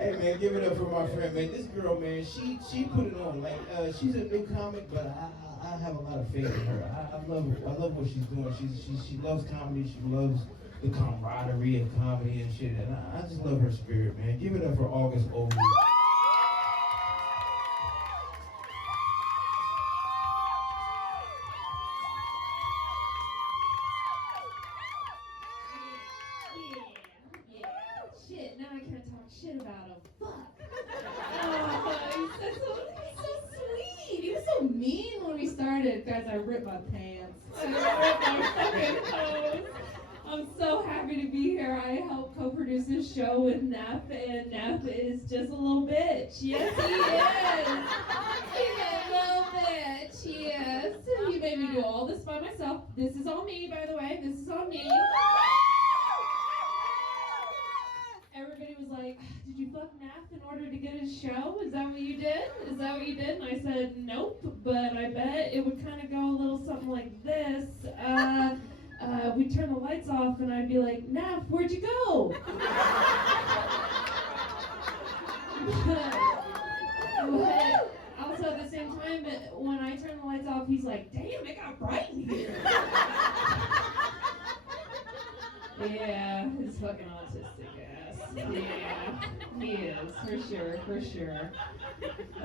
Hey man, give it up for my friend, man. This girl, man, she put it on. Like she's a new comic, but I have a lot of faith in her. I love what she's doing. She loves comedy. She loves the camaraderie of comedy and shit. And I just love her spirit, man. Give it up for AugistUlrey. Shit, now I can't talk shit about him. Fuck. He's so sweet. He was so mean when we started. Guys, I ripped my pants. I ripped my fucking hose. I'm so happy to be here. I helped co-produce this show with Neff, and Neff is just a little bitch. Yes, he is. He's a little bitch, yes. He made me do all this by myself. This is all me, by the way. This is all me. Everybody was like, did you fuck Neff in order to get his show? Is that what you did? Is that what you did? And I said, nope, but I bet it would kind of go a little something like this. We'd turn the lights off and I'd be like, Neff, where'd you go? But also at the same time, when I turn the lights off, he's like, damn, it got bright in here. Yeah, his fucking autistic ass. Yeah, he is, for sure.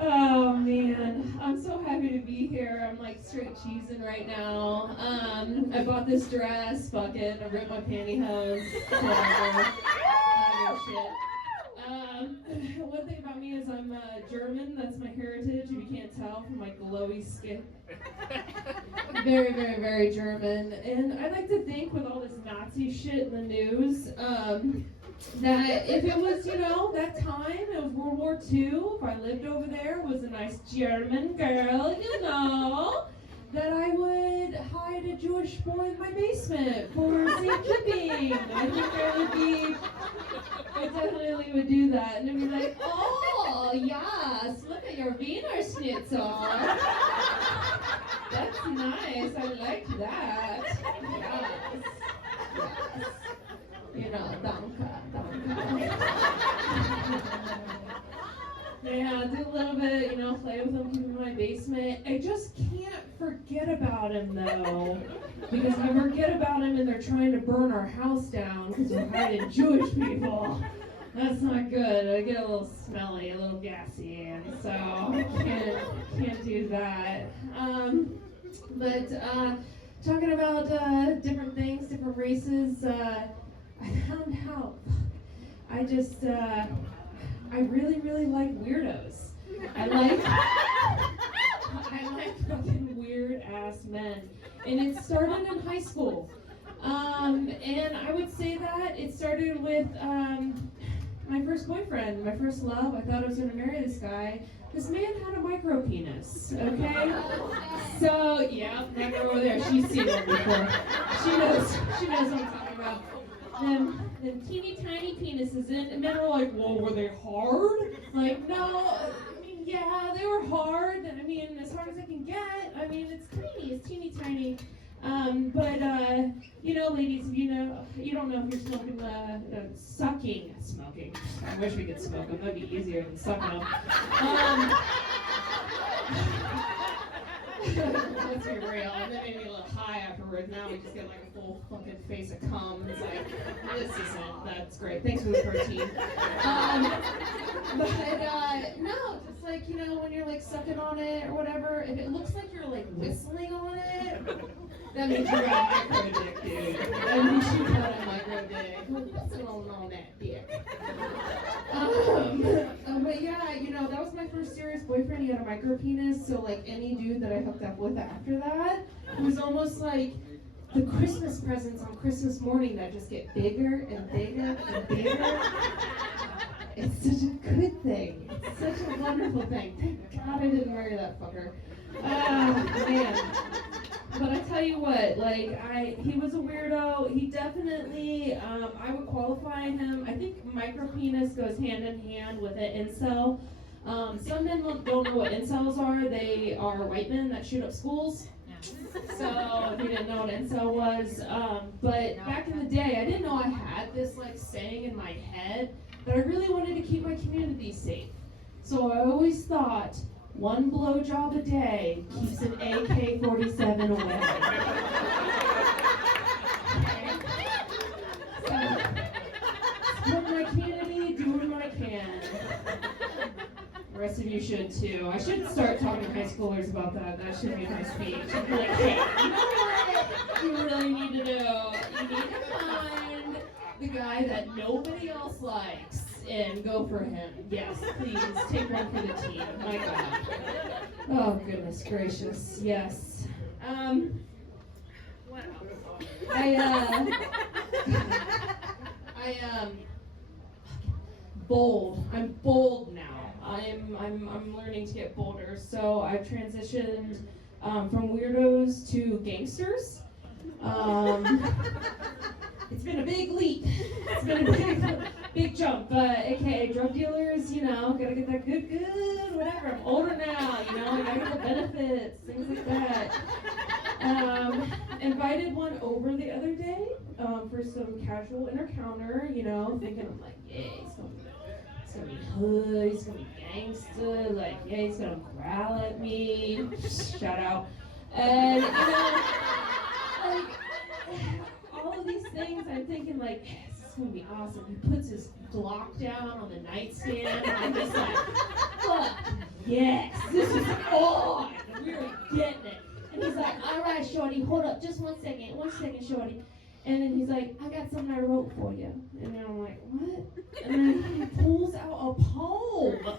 Oh man, I'm so happy to be here. I'm like straight cheesing right now. I bought this dress, fuck it, I ripped my pantyhose, whatever. One thing about me is I'm German, that's my heritage, if you can't tell from my glowy skin. Very, very, very German. And I like to think with all this Nazi shit in the news, that if it was, that time, it was World War II, if I lived over there, was a nice German girl, that I would hide a Jewish boy in my basement for safekeeping. I think I definitely would do that. And I'd be like, oh, yes, look at your Wiener Schnitzel. That's nice, I like that. Yes. Danke. Yeah, do a little bit, play with him, keep him in my basement. I just can't forget about him, though. Because if I forget about him and they're trying to burn our house down because we're hiding Jewish people, that's not good. I get a little smelly, a little gassy, and so I can't do that. But talking about different things, different races, I found out I really, really like weirdos. I like fucking weird ass men. And it started in high school. And I would say that it started with my first boyfriend, my first love. I thought I was gonna marry this guy. This man had a micro penis, okay? So, yeah, that girl over there, she's seen it before. She knows what I'm talking about. Them teeny tiny penises, and men are like, well, were they hard? Like, no, I mean, yeah, they were hard. I mean, as hard as I can get. I mean, it's teeny tiny. But ladies, you don't know if you're smoking, smoking. I wish we could smoke them. That'd be easier than sucking them. Let's be real. And then maybe a little high afterwards. Now we just get like a full fucking face of cum. It's like, this isn't. That's great. Thanks for the protein. No, just like, when you're like sucking on it or whatever, if it looks like you're like whistling on it, that means you got a micro dick, dude. That means you got a micro dick. Whistling on that dick. But yeah, that was my first serious boyfriend. He had a micro penis, so like any dude that I hooked up with after that, it was almost like the Christmas presents on Christmas morning that just get bigger and bigger and bigger. It's such a good thing. It's such a wonderful thing. Thank God I didn't marry that fucker. Man. But I tell you what, he was a weirdo. He definitely, I would qualify him. I think micro penis goes hand in hand with an incel. Some men don't know what incels are. They are white men that shoot up schools. So if you didn't know what incel was, but back in the day, I didn't know I had this saying in my head that I really wanted to keep my community be safe. So I always thought one blowjob a day keeps an AK-47 away. Putting my candy, doing what I can. The rest of you should too. I should start talking to high schoolers about that. That should be my speech. I'd be like, hey, you know what you really need to do? You need to find the guy that nobody else likes and go for him. Yes, please, take one for the team. My God. Oh, goodness gracious. Yes. What else? Bold. I'm bold now. I'm learning to get bolder. So I've transitioned from weirdos to gangsters. It's been a big leap. It's been a big jump. AKA drug dealers, you know, gotta get that good, whatever. I'm older now, you know, I gotta get the benefits, things like that. Invited one over the other day for some casual encounter, you know, thinking I'm like, yeah, he's gonna be hood, he's gonna be gangster, like, yeah, he's gonna growl at me, shout out. And, you know, like, all of these things, I'm thinking, like, yes, this is gonna be awesome. He puts his Glock down on the nightstand, and I'm just like, fuck, yes, this is on, we're getting it. And he's like, all right, shorty, hold up, just one second, shorty. And then he's like, I got something I wrote for you. And then I'm like, what? And then he pulls out a poem. A poem?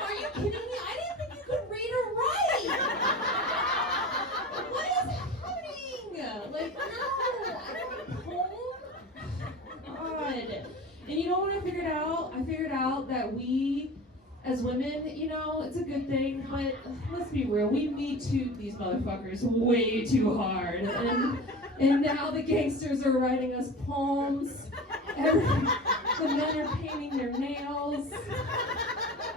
Are you kidding me? I didn't think you could read or write. What is happening? Like, no, I don't want a poem. God. And you know what I figured out? I figured out that we, as women, you know, it's a good thing, but let's be real, we Me Too'd these motherfuckers way too hard. And now the gangsters are writing us poems. The men are painting their nails.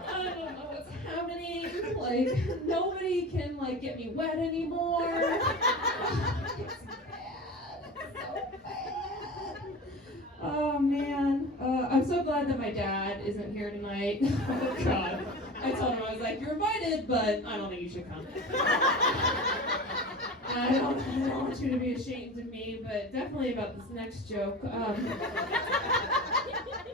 I don't know what's happening. Like, nobody can, like, get me wet anymore. It's bad. It's so bad. Oh, man. I'm so glad that my dad isn't here tonight. Oh, God. I told him, I was like, you're invited, but I don't think you should come. I don't want you to be ashamed of me, but definitely about this next joke.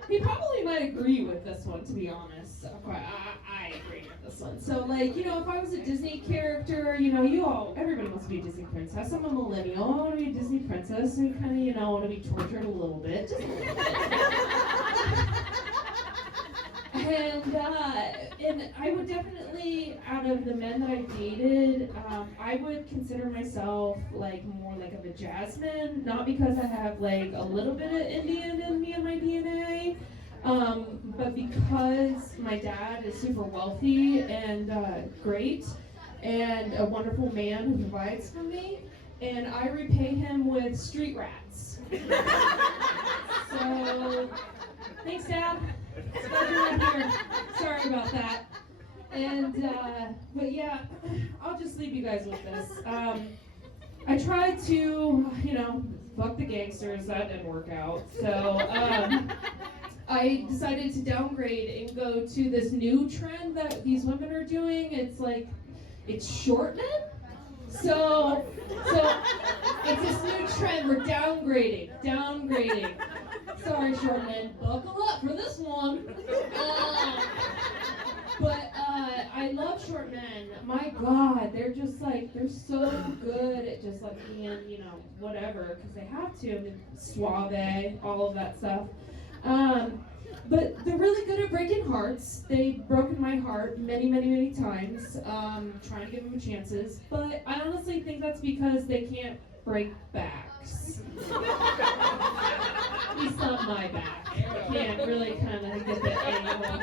He probably might agree with this one, to be honest. I agree with this one. So, like, you know, if I was a Disney character, you know, everybody wants to be a Disney princess. I'm a millennial. I want to be a Disney princess and kind of, you know, want to be tortured a little bit. Just a little bit. And I would definitely, out of the men that I dated, I would consider myself like more like of a Jasmine, not because I have like a little bit of Indian in me in my DNA, but because my dad is super wealthy and great, and a wonderful man who provides for me, and I repay him with street rats. So, thanks, Dad. Glad you're not here. Sorry about that. And, but yeah, I'll just leave you guys with this. I tried to, you know, fuck the gangsters. That didn't work out. So, I decided to downgrade and go to this new trend that these women are doing. It's like, it's short men. So it's this new trend. We're downgrading. Sorry, short men. Buckle up for this one. But I love short men. My God, they're just like, they're so good at just like being, you know, whatever, because they have to. I mean, suave, all of that stuff. But they're really good at breaking hearts. They've broken my heart many, many, many times, trying to give them chances. But I honestly think that's because they can't break backs. At least not my back. I can't really kind of get the angle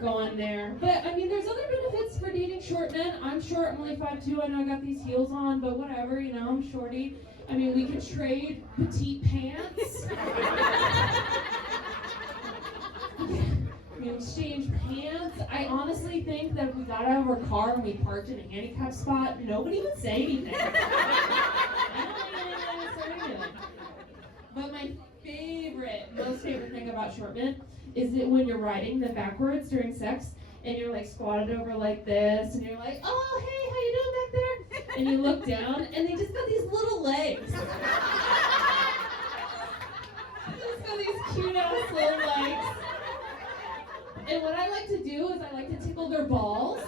going there. But, I mean, there's other benefits for dating short men. I'm short, I'm only 5'2". I know I got these heels on, but whatever, you know, I'm shorty. I mean, we could trade petite pants. We exchange pants. I honestly think that if we got out of our car and we parked in a handicap spot, nobody would say anything. I don't think anyone would say anything. But my most favorite thing about short men is it when you're riding them backwards during sex, and you're like squatted over like this, and you're like, oh, hey, how you doing back there? And you look down, and they just got these little legs. Just got these cute ass little legs. And what I like to do is I like to tickle their balls.